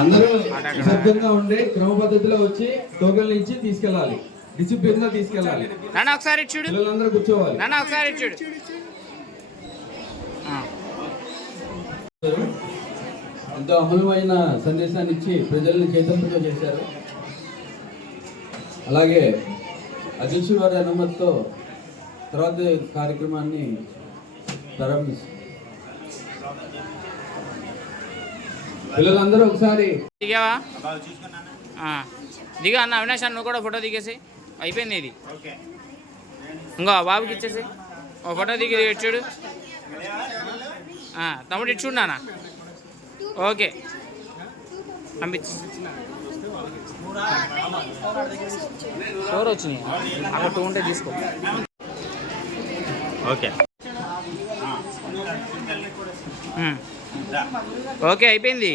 అందరూ నిశ్శబ్దంగా ఉండి క్రమ పద్ధతిలో వచ్చి టోకెన్లు ఇచ్చి తీసుకెళ్ళాలి. డిసిప్లిన్గా తీసుకెళ్ళాలి. నాన్న ఒకసారి చూడు. పిల్లలందరూ కూర్చోవాలి. నాన్న ఒకసారి చూడు. ఎంతో అమూల్యమైన సందేశాన్ని ఇచ్చి ప్రజల్ని చైతన్యంగా చేశారు. అలాగే అధ్యక్షుడు వారి అనుమతితో తర్వాత కార్యక్రమాన్ని ప్రారంభిస్తారు పిల్లలందరూ ఒకసారి దిగావా? ఆ. దిగా అన్న అవినాష్ అన్న నువ్వు కూడా ఫోటో దిగేసి. అయిపోయింది ఇది. ఇంకో బాబుకి ఇచ్చేసి. ఓ ఫోటో దిగి ఇటు చూడు. ఆ, తమ్ముడు ఇచ్చుడు చూడు నాన్న. ఓకే. పంపించు. ఎవరు వచ్చినాయి? అక్కడ టూ ఉంటే తీసుకో. ఓకే. ఓకే అయిపోయింది.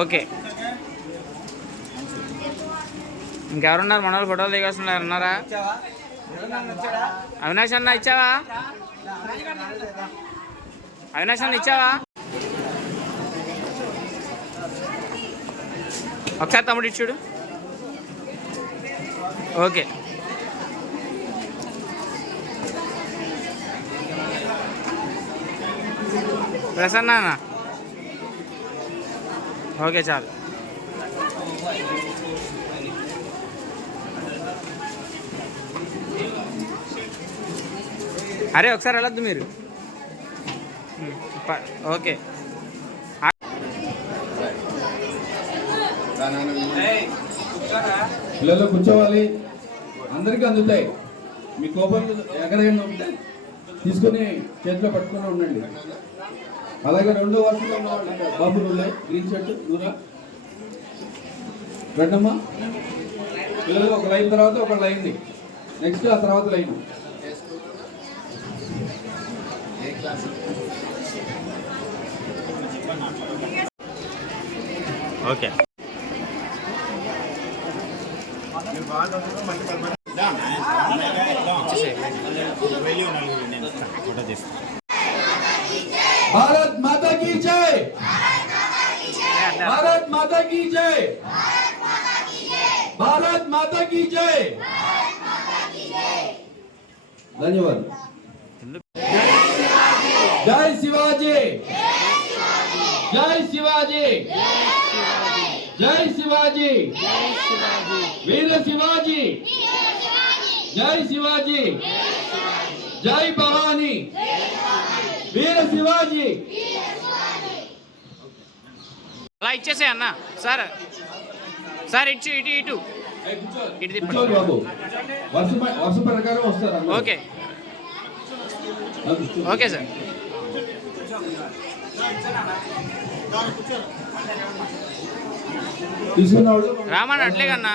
ఓకే. ఇంకెవరున్నారు? మన వాళ్ళు ఫోటోలు దిగాల్సిన ఉన్నారా? అవినాష్ అన్న ఇచ్చావా? అవినాష్ అన్న ఇచ్చావా? ఒకసారి తమ్ముడు ఇచ్చుడు ఓకే. ప్రసన్న ఓకే చాలు. అరే ఒకసారి వెళ్ళొద్దు మీరు. ఓకే. పిల్లలు కూర్చోవాలి. అందరికీ అందుతాయి. మీ కోపం ఎక్కడైనా ఉంటే తీసుకొని చేతిలో పట్టుకుని ఉండండి. అలాగే రెండో వర్షంలో బాబు నువ్వులే గ్రీన్ షర్ట్ నూరా. రెండమ్మా. పిల్లలు ఒక లైన్ తర్వాత ఒక లైన్. నెక్స్ట్ ఆ తర్వాత లైన్. ఓకే ఫోటో తీస్తాను భారత్ మాతా కీ జై భారత్ మాతా కీ జై భారత్ మాతా కీ జై ధన్యవాదాలు జై శివాజీ జై శివాజీ జై శివాజీ. వీర శివాజీ. జై శివాజీ. జై భవానీ. వీర శివాజీ. అలా ఇచ్చేసే అన్న. సార్. సార్ ఇటు ఇటు ఇటు. ఓకే. Okay sir. రామన్ అట్లే కన్నా.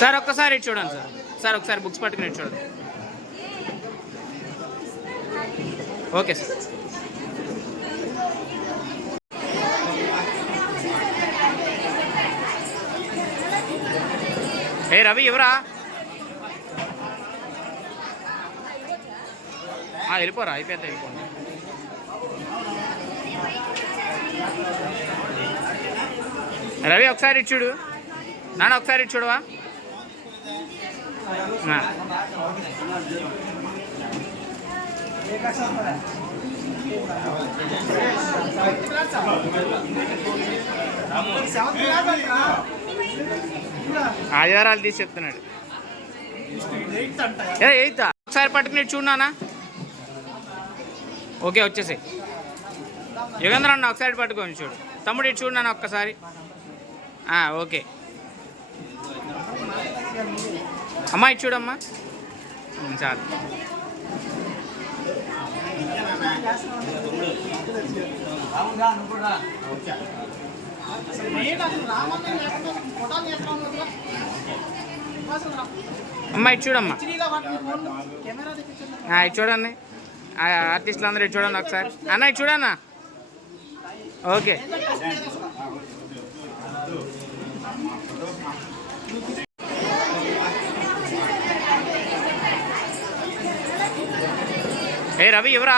సార్ ఒక్కసారి ఇటు చూడండి సార్. సార్ ఒకసారి బుక్స్ పట్టుకుని ఇటు చూడండి. Okay sir. ఏ రవి ఎవరా? వెళ్ళిపోరా అయిపోతే వెళ్ళిపోండి రవి ఒకసారి ఇటు చూడు. నాన్న ఒకసారి ఇటు చూడవా? ఆదివారాలు తీసి చెప్తున్నాడు. ఏ ఎయిత్? ఒకసారి పట్టుకుని చూడనా ఓకే వచ్చేసాయి. యుగేంద్ర అన్న ఒకసారి పట్టుకొని చూడు. తమ్ముడు ఇటు చూడు ఒక్కసారి. ఓకే. అమ్మా ఇటు చూడమ్మా. చాలు. అమ్మ ఇటు చూడమ్మా. ఇటు చూడండి. ఆ, ఆర్టిస్టులు అందరూ చూడండి ఒకసారి. అన్న ఇటు చూడన్నా? ఓకే. ఏ రవి ఎవరా?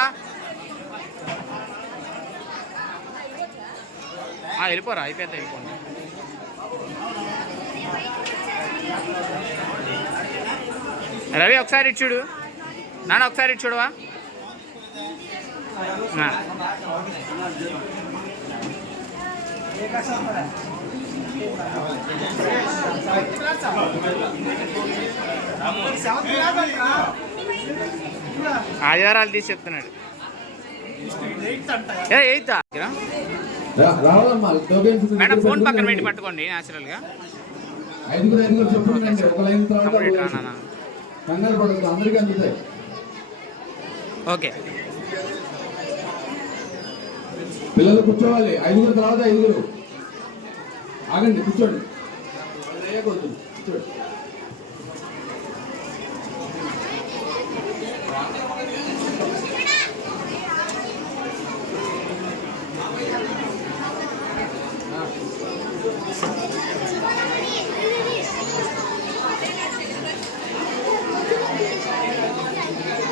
వెళ్ళిపోరా అయిపోతే వెళ్ళిపోండి రవి ఒకసారి ఇటు చూడు. నాన్న ఒకసారి ఇటు చూడవా? ఆ. ఆదివారాలు తీసి చెప్తున్నాడు. ఏ ఎయితా? మేడం ఫోన్ పక్కన పెట్టి పట్టుకోండి న్యాచురల్గా ఐదుగురు ఐదుగురు ఒక లైన్ తర్వాత. కంగారు పడదు అందరికీ అందుతాయి. ఓకే. పిల్లలు కూర్చోవాలి ఐదుగురు తర్వాత ఐదుగురు. ఆగండి. కూర్చోండి.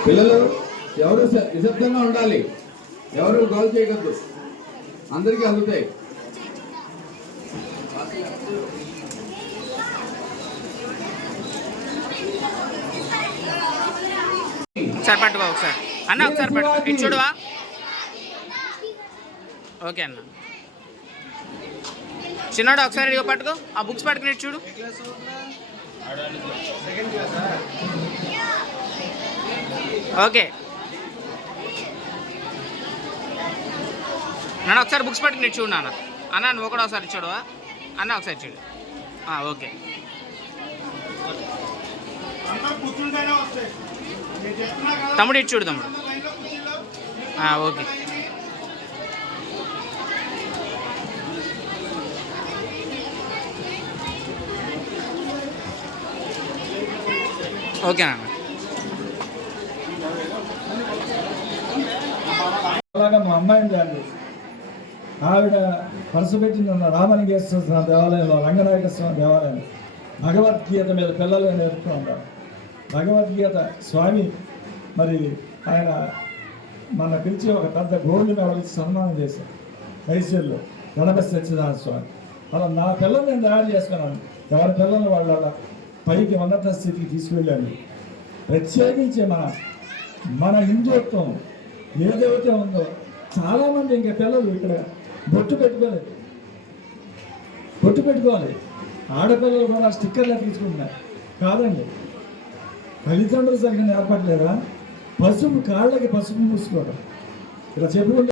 పిల్లలు ఎవరు నిశ్శబ్దంగా ఉండాలి. ఎవరు గోల్ చేయకద్దు అందరికీ అందుతాయి. ఒకసారి పట్టుకో ఒకసారి. అన్న ఒకసారి పట్టుకో. ఇటు చూడవా? ఓకే అన్న. చిన్నోడు ఒకసారి పట్టుకో. ఆ బుక్స్ పట్టుకుని ఇటు చూడు. ఓకే. నాన్న ఒకసారి బుక్స్ పట్టుకుని చూడు నాన్న. అన్న నువ్వు కూడా ఒకసారి చూడవా అన్న ఒకసారి చూడు. ఓకే. తమ్ముడు ఇటు చూడు తమ్ముడు. ఓకే. ఓకే నాన్న అలాగా మా అమ్మాయిని దాన్ని ఆవిడ మనసు పెట్టిన రామలింగేశ్వర స్వామి దేవాలయంలో రంగనాయక స్వామి దేవాలయం భగవద్గీత మీద పిల్లలు నేర్పుతూ ఉంటారు. భగవద్గీత స్వామి మరి ఆయన మన పిలిచి ఒక పెద్ద గోల్డ్ మెడల్ ఇచ్చి సన్మానం చేశారు. మైసూరులో గణపతి సత్యనారాయణ స్వామి. అలా నా పిల్లల్ని నేను తయారు చేసుకున్నాను. ఎవరి పిల్లల్ని వాళ్ళ వాళ్ళ పైకి ఉన్నత స్థితికి తీసుకువెళ్ళాను ప్రత్యేకించి మన మన హిందుత్వం ఏదైతే ఉందో చాలామంది ఇంకా పిల్లలు ఇక్కడ బొట్టు పెట్టుకోలేదు. బొట్టు పెట్టుకోవాలి. ఆడపిల్లలు కూడా స్టిక్కర్లు తీసుకుంటున్నారు. కాదండి తల్లిదండ్రులు సరిగ్గా నేర్పట్లేదా? పసుపు కాళ్ళకి పసుపు మూసుకోవడం. ఇలా చెప్పుకుంటే